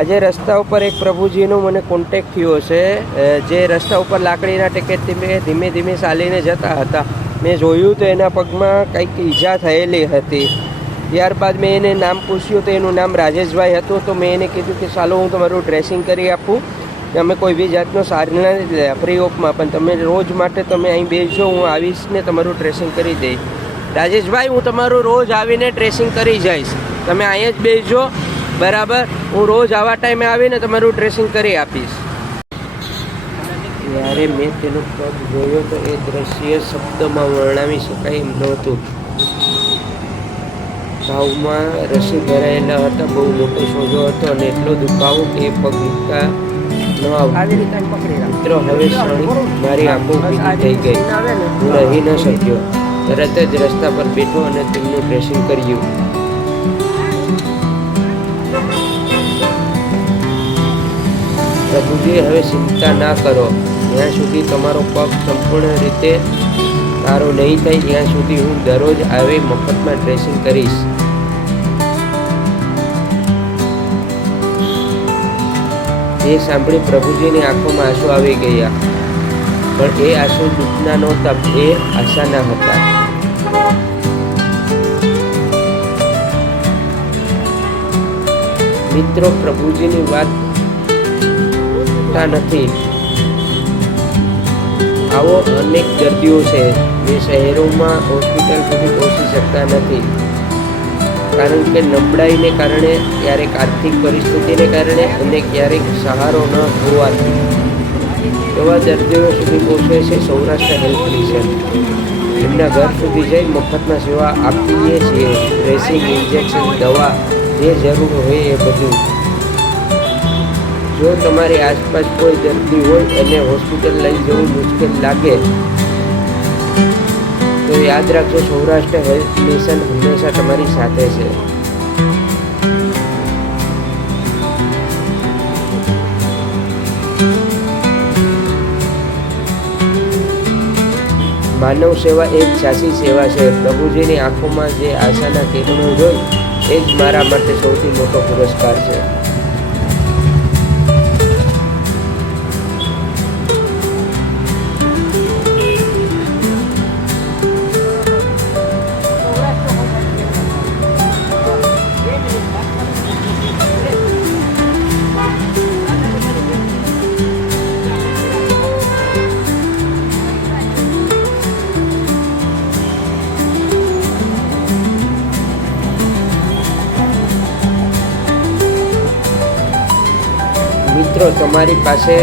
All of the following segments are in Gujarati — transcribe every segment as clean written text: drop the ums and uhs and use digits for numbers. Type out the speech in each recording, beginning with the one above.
આજે રસ્તા ઉપર એક પ્રભુજીનો મને કોન્ટેક્ટ થયો છે, જે રસ્તા ઉપર લાકડીના ટિકિટ ધીમે ધીમે ચાલીને જતા હતા. મેં જોયું તો એના પગમાં કંઈક ઈજા થયેલી હતી. ત્યારબાદ મેં એને નામ પૂછ્યું તો એનું નામ રાજેશભાઈ હતું. તો મેં એને કીધું કે ચાલો હું તમારું ડ્રેસિંગ કરી આપું. અમે કોઈ બી જાતનો સારી નથી ફ્રી ઓફમાં, પણ તમે રોજ માટે તમે અહીં બેસજો, હું આવીશ ને તમારું ડ્રેસિંગ કરી દઈશ. રાજેશભાઈ, હું તમારું રોજ આવીને ડ્રેસિંગ કરી જઈશ, તમે અહીં જ બેસજો, બરાબર? હું રોજ આવા ટાઈમે આવીને તમારું ડ્રેસિંગ કરી આપીશ. ત્યારે મેં તેનો પગ જોયો તો એ દ્રશ્ય શબ્દમાં વર્ણવી શકાય એમ નહોતું. ઘાવમાં રસી ભરાયેલા હતા, બહુ મોટો સોજો હતો અને એટલો દુખાવો કે પગ મૂકતા ન આવતો. મિત્રો, હવે મારી આંખો ભીની થઈ ગઈ. હું રહી ન શક્યો. તરત જ રસ્તા પર બેઠો અને તેમનું ડ્રેસિંગ કર્યું. પ્રભુજી, હવે ચિંતા ના કરો. જ્યાં સુધી તમારો પગ સંપૂર્ણ રીતે સારો નહીં થાય ત્યાં સુધી હું દરરોજ આવી મફતમાં ડ્રેસિંગ કરીશ. એ સાંભળી પ્રભુજીની આંખોમાં આંસુ આવી ગયા. પણ એ આંસુ દુઃખના નહોતા, એ આશાના હતા. મિત્રો, પ્રભુજીની વાત નથી. આવો અનેક દર્દીઓ છે જે શહેરોમાં હોસ્પિટલ સુધી પહોંચી શકતા નથી, કારણ કે નબળાઈને કારણે, ક્યારેક આર્થિક પરિસ્થિતિને કારણે અને ક્યારેક સહારો ન હોવાથી. એવા દર્દીઓ સુધી પહોંચે છે સૌરાષ્ટ્ર હેલ્થ મિશન. એમના ઘર સુધી જઈ મફતમાં સેવા આપીએ છીએ. ડ્રેસિંગ, ઇન્જેક્શન, દવા, જે જરૂર હોય એ બધું. જો તમારી આસપાસ કોઈ દર્દી હોય અને હોસ્પિટલ લઈ જવું મુશ્કેલ લાગે તો યાદ રાખજો, સૌરાષ્ટ્ર હેલ્થ મિશન હંમેશા તમારી સાથે છે. માનવ સેવા એ જ સાચી સેવા છે. પ્રભુજીની આંખોમાં જે આશાના કિરણો જોઈ એ જ મારા માટે સૌથી મોટો પુરસ્કાર છે. મિત્રો, તમારી પાસે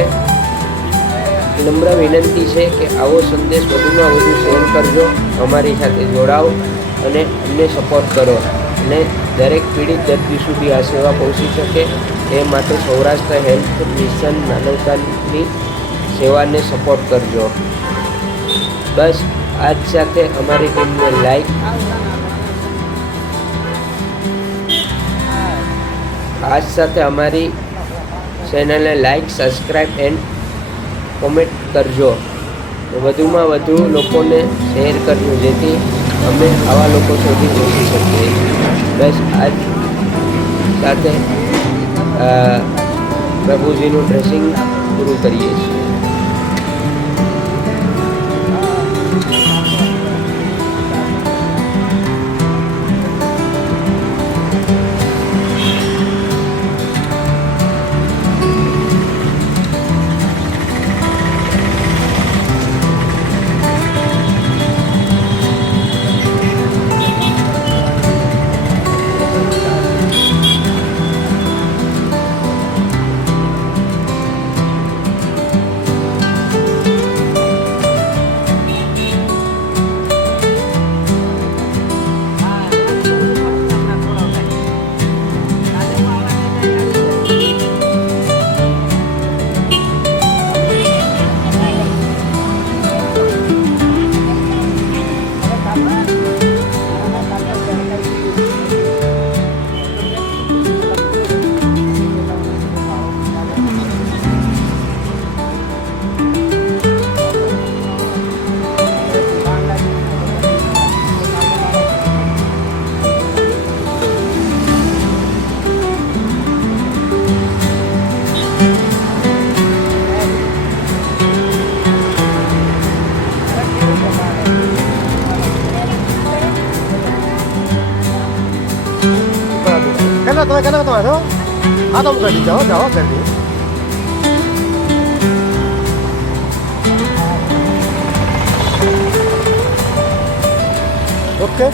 નમ્ર વિનંતી છે કે આવો સંદેશ વધુમાં વધુ શેર કરજો, અમારી સાથે જોડાઓ અને અમને સપોર્ટ કરો અને દરેક પીડિત દર્દી સુધી આ સેવા પહોંચી શકે એ માટે સૌરાષ્ટ્ર હેલ્થ મિશન માનવતાની સેવાને સપોર્ટ કરજો. બસ આજ સાથે અમારી ટીમને લાઈક, આજ સાથે અમારી ચેનલને લાઈક, સબસ્ક્રાઈબ એન્ડ કોમેન્ટ કરજો. વધુમાં વધુ લોકોને શેર કરજો, જેથી અમે આવા લોકો સુધી પહોંચી શકીએ. બસ આજ સાથે પ્રભુજીનું ડ્રેસિંગ પૂરું કરીએ છીએ. ના તમે કેના તમે છો હા તો હું કરી જાઓ જાઓ કરી દઈએ ઓકે